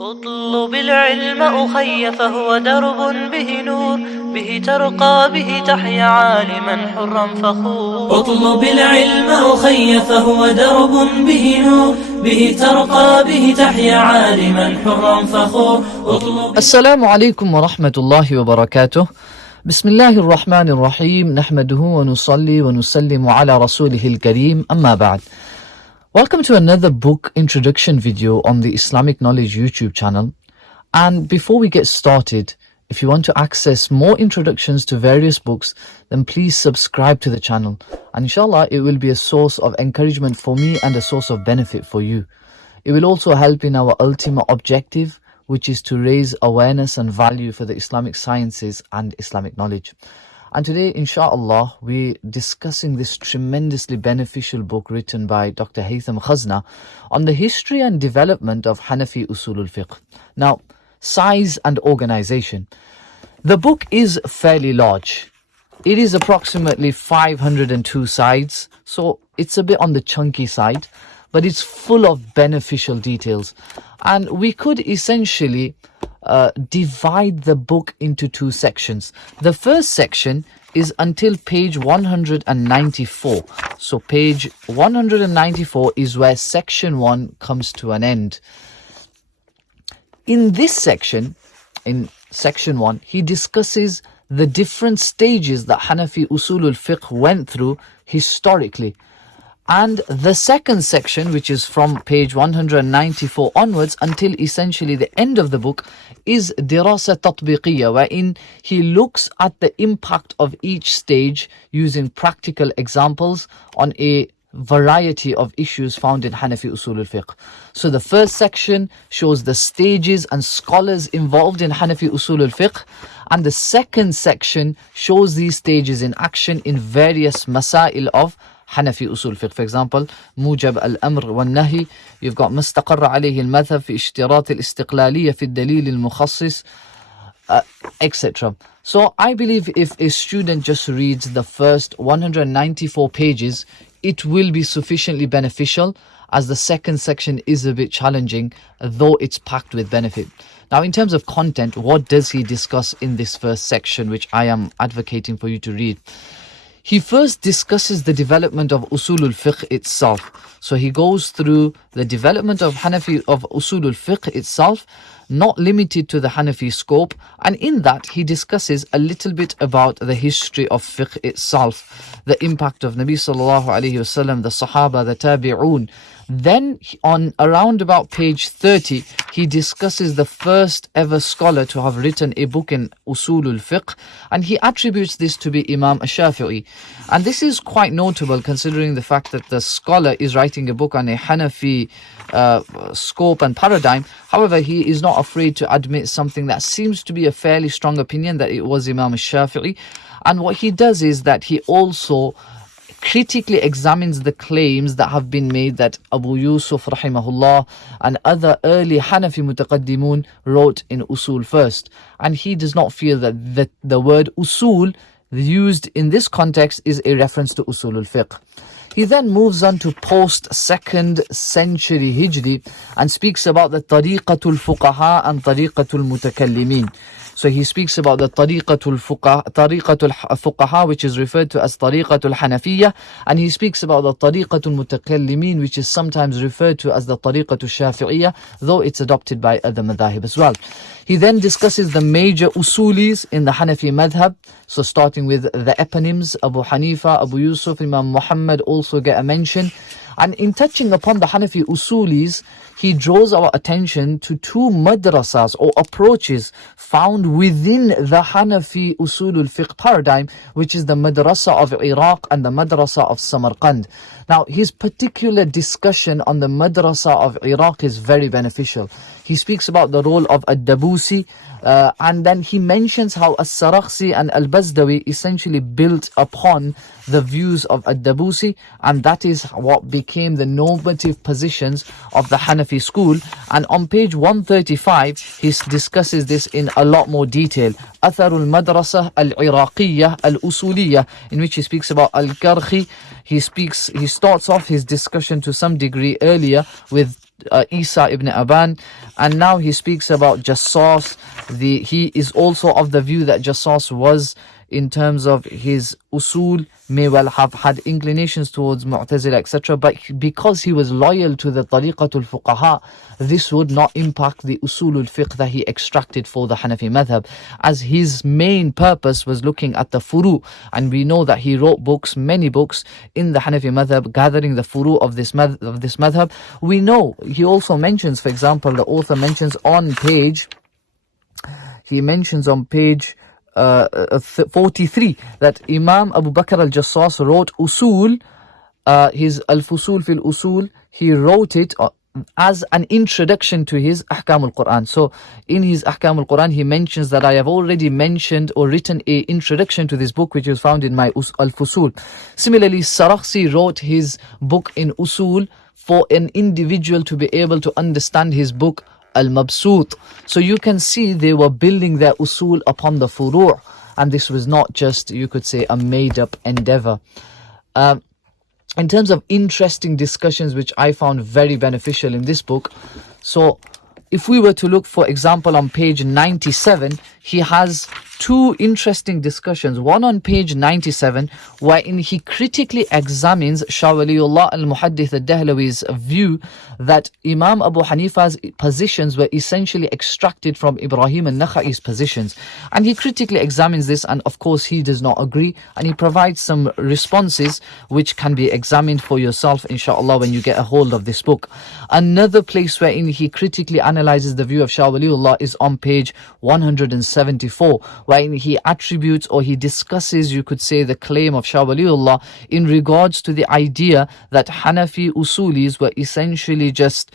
اطلب العلم أخي فهو درب به نور به ترقى به تحيا عالما حرا فخور. اطلب العلم أخي فهو درب به نور به ترقى به تحيا عالما حرا فخور. السلام عليكم ورحمة الله وبركاته. بسم الله الرحمن الرحيم. نحمده ونصلي ونسلم على رسوله الكريم. أما بعد. Welcome to another book introduction video on the Islamic Knowledge YouTube channel. And before we get started, if you want to access more introductions to various books, then please subscribe to the channel. And inshallah, it will be a source of encouragement for me and a source of benefit for you. It will also help in our ultimate objective, which is to raise awareness and value for the Islamic sciences and Islamic knowledge. And today, inshallah, we're discussing this tremendously beneficial book written by Dr. Haytham Khaznah on the history and development of Hanafi Usul al-Fiqh. Now, size and organization. The book is fairly large. It is approximately 502 sides, so it's a bit on the chunky side, but it's full of beneficial details. And we could essentially divide the book into two sections. The first section is until page 194. So page 194 is where section 1 comes to an end. In this section, in section 1, he discusses the different stages that Hanafi Usul al-Fiqh went through historically. And the second section, which is from page 194 onwards until essentially the end of the book, is dirasa tatbiqiyya, wherein he looks at the impact of each stage using practical examples on a variety of issues found in Hanafi Usul al-Fiqh. So the first section shows the stages and scholars involved in Hanafi Usul al-Fiqh, and the second section shows these stages in action in various masail of Hanafi Usul Fiqh. For example, Mujab al-Amr wal-Nahi. You've got مستقر عليه المذهب في اشتراط الاستقلالية في الدليل المخصص, etc. So I believe if a student just reads the first 194 pages, it will be sufficiently beneficial, as the second section is a bit challenging, though it's packed with benefit. Now, in terms of content, what does he discuss in this first section, which I am advocating for you to read? He first discusses the development of Usul al-Fiqh itself. So he goes through the development of Usul al-Fiqh itself, not limited to the Hanafi scope, and in that he discusses a little bit about the history of fiqh itself, the impact of Nabi sallallahu alayhi wasallam, the Sahaba, the Tabi'un. Then on around about page 30, he discusses the first ever scholar to have written a book in Usul al-Fiqh, and he attributes this to be Imam al-Shafi'i. And this is quite notable considering the fact that the scholar is writing a book on a Hanafi scope and paradigm. However, he is not afraid to admit something that seems to be a fairly strong opinion, that it was Imam al-Shafi'i. And what he does is that he also critically examines the claims that have been made that Abu Yusuf rahimahullah and other early Hanafi mutaqaddimun wrote in Usul first. And he does not feel that the word Usul used in this context is a reference to Usul al-Fiqh. He then moves on to post 2nd century Hijri and speaks about the Tariqatul Fuqaha and Tariqatul Mutakallimin. So he speaks about the Tariqatul Fuqaha, which is referred to as Tariqatul Hanafiyya, and he speaks about the Tariqatul Mutakallimin, which is sometimes referred to as the Tariqatul Shafi'iyya, though it's adopted by other madhahib as well. He then discusses the major usulis in the Hanafi madhab, so starting with the eponyms, Abu Hanifa, Abu Yusuf, Imam Muhammad also get a mention. And in touching upon the Hanafi usulis, he draws our attention to two madrasas or approaches found within the Hanafi Usul al-Fiqh paradigm, which is the madrasa of Iraq and the madrasa of Samarkand. Now, his particular discussion on the madrasa of Iraq is very beneficial. He speaks about the role of al-Dabusi, and then he mentions how al-Sarakhsi and al-Bazdawi essentially built upon the views of al-Dabusi, and that is what became the normative positions of the Hanafi school. And on page 135, he discusses this in a lot more detail. Atharul Madrasa al-Iraqiyya al-Usuliyya, in which he speaks about al-Karhi. He starts off his discussion to some degree earlier with Isa ibn Aban, and now he speaks about Jassas. He is also of the view that Jassas was, in terms of his usul, may well have had inclinations towards Mu'tazila, etc. But because he was loyal to the Tariqatul Fuqaha, this would not impact the Usulul Fiqh that he extracted for the Hanafi madhab, as his main purpose was looking at the furu. And we know that he wrote books, many books in the Hanafi madhab, gathering the furu of this madhab. We know he also mentions, for example, the author mentions on page 43 that Imam Abu Bakr al-Jassas wrote Usul, his al-Fusul fil Usul. He wrote it as an introduction to his Ahkam al-Quran. So in his Ahkam al-Quran, he mentions that I have already mentioned or written a introduction to this book, which is found in my al-Fusul. Similarly, Sarakhsi wrote his book in Usul for an individual to be able to understand his book al-Mabsut. So you can see they were building their usul upon the furu', and this was not just, you could say, a made-up endeavor. In terms of interesting discussions which I found very beneficial in this book, so if we were to look, for example, on page 97, he has two interesting discussions. One on page 97, wherein he critically examines Shah Waliullah al-Muhaddith al-Dahlawi's view that Imam Abu Hanifa's positions were essentially extracted from Ibrahim al-Nakhai's positions. And he critically examines this, and of course he does not agree, and he provides some responses which can be examined for yourself, inshallah, when you get a hold of this book. Another place wherein he critically analyzes the view of Shah Waliullah is on page 174, wherein he attributes, or he discusses, you could say, the claim of Shah Waliullah in regards to the idea that Hanafi Usulis were essentially just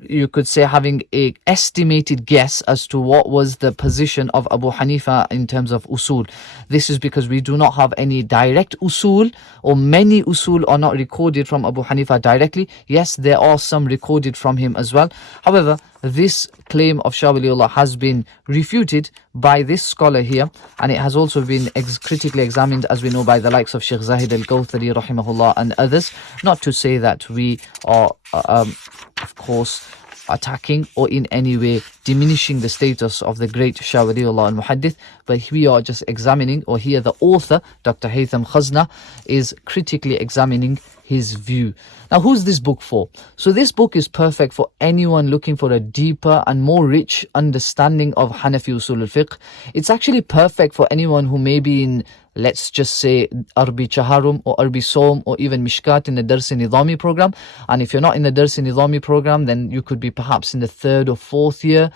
you could say having a estimated guess as to what was the position of Abu Hanifa in terms of usul. This is because we do not have any direct usul, or many usul are not recorded from Abu Hanifa directly. Yes, there are some recorded from him as well. However, this claim of Shah Waliullah has been refuted by this scholar here, and it has also been critically examined, as we know, by the likes of Sheikh Zahid al-Kawthari rahimahullah and others. Not to say that we are of course attacking or in any way diminishing the status of the great Shah Waliullah al-Muhaddith, but we are just examining, or here the author, Dr. Haytham Khaznah, is critically examining his view. Now, who's this book for? So this book is perfect for anyone looking for a deeper and more rich understanding of Hanafi Usul al-Fiqh. It's actually perfect for anyone who may be in, let's just say, Arbi Chaharum or Arbi Som or even Mishkat in the Dars-e-Nidami program. And if you're not in the Dars-e-Nidami program, then you could be perhaps in the 3rd or 4th year,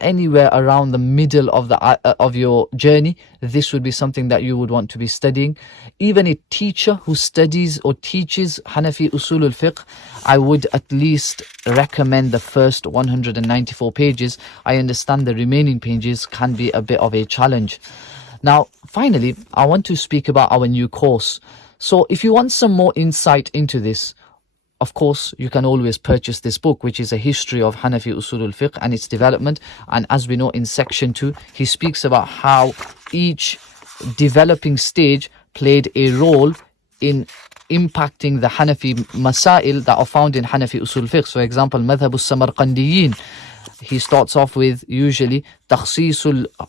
anywhere around the middle of your journey. This would be something that you would want to be studying. Even a teacher who studies or teaches Hanafi Usul al-Fiqh, I would at least recommend the first 194 pages. I understand the remaining pages can be a bit of a challenge. Now, finally, I want to speak about our new course. So if you want some more insight into this, of course, you can always purchase this book, which is a history of Hanafi Usul al-Fiqh and its development. And as we know, in section 2, he speaks about how each developing stage played a role in impacting the Hanafi masail that are found in Hanafi Usul al-Fiqh. For example, Madhab al-Samarqandiyin. He starts off with usually تخصيص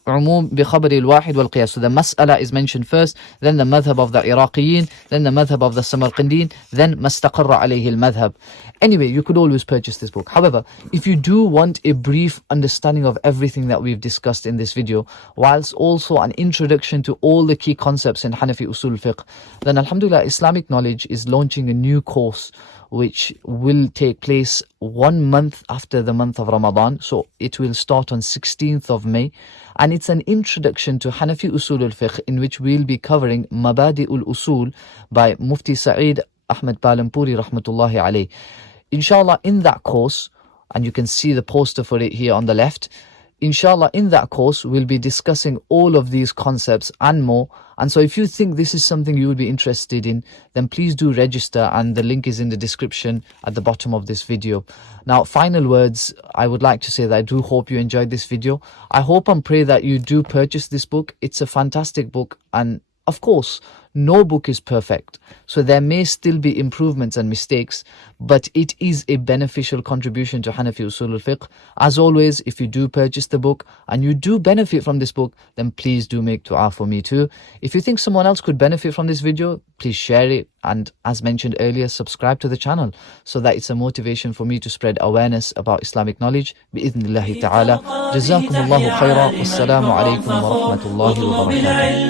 العموم بخبر الواحد والقياس. So the mas'ala is mentioned first, then the madhab of the Iraqiyin, then the madhab of the Samarqandiyin, then ما استقر عليه المذهب. Anyway, you could always purchase this book. However, if you do want a brief understanding of everything that we've discussed in this video, whilst also an introduction to all the key concepts in Hanafi Usul Fiqh, then Alhamdulillah, Islamic Knowledge is launching a new course which will take place 1 month after the month of Ramadan. So it will start on 16th of May, and it's an introduction to Hanafi Usul al-Fiqh, in which we'll be covering Mabadi ul-Usul by Mufti Sa'id Ahmed Palampuri rahmatullahi alayh. Inshallah, in that course, and you can see the poster for it here on the left, inshallah, in that course, we'll be discussing all of these concepts and more. And so if you think this is something you would be interested in, then please do register, and the link is in the description at the bottom of this video. Now, final words, I would like to say that I do hope you enjoyed this video. I hope and pray that you do purchase this book. It's a fantastic book, and Of course, no book is perfect, so there may still be improvements and mistakes, but it is a beneficial contribution to Hanafi Usul al-Fiqh. As always, if you do purchase the book and you do benefit from this book, then please do make dua for me too. If you think someone else could benefit from this video, please share it, and as mentioned earlier, subscribe to the channel so that it's a motivation for me to spread awareness about Islamic knowledge. Bi-idhnillahi ta'ala. Jazakumullahu khairan. Wassalamu alaikum wa rahmatullahi wa barakatuh.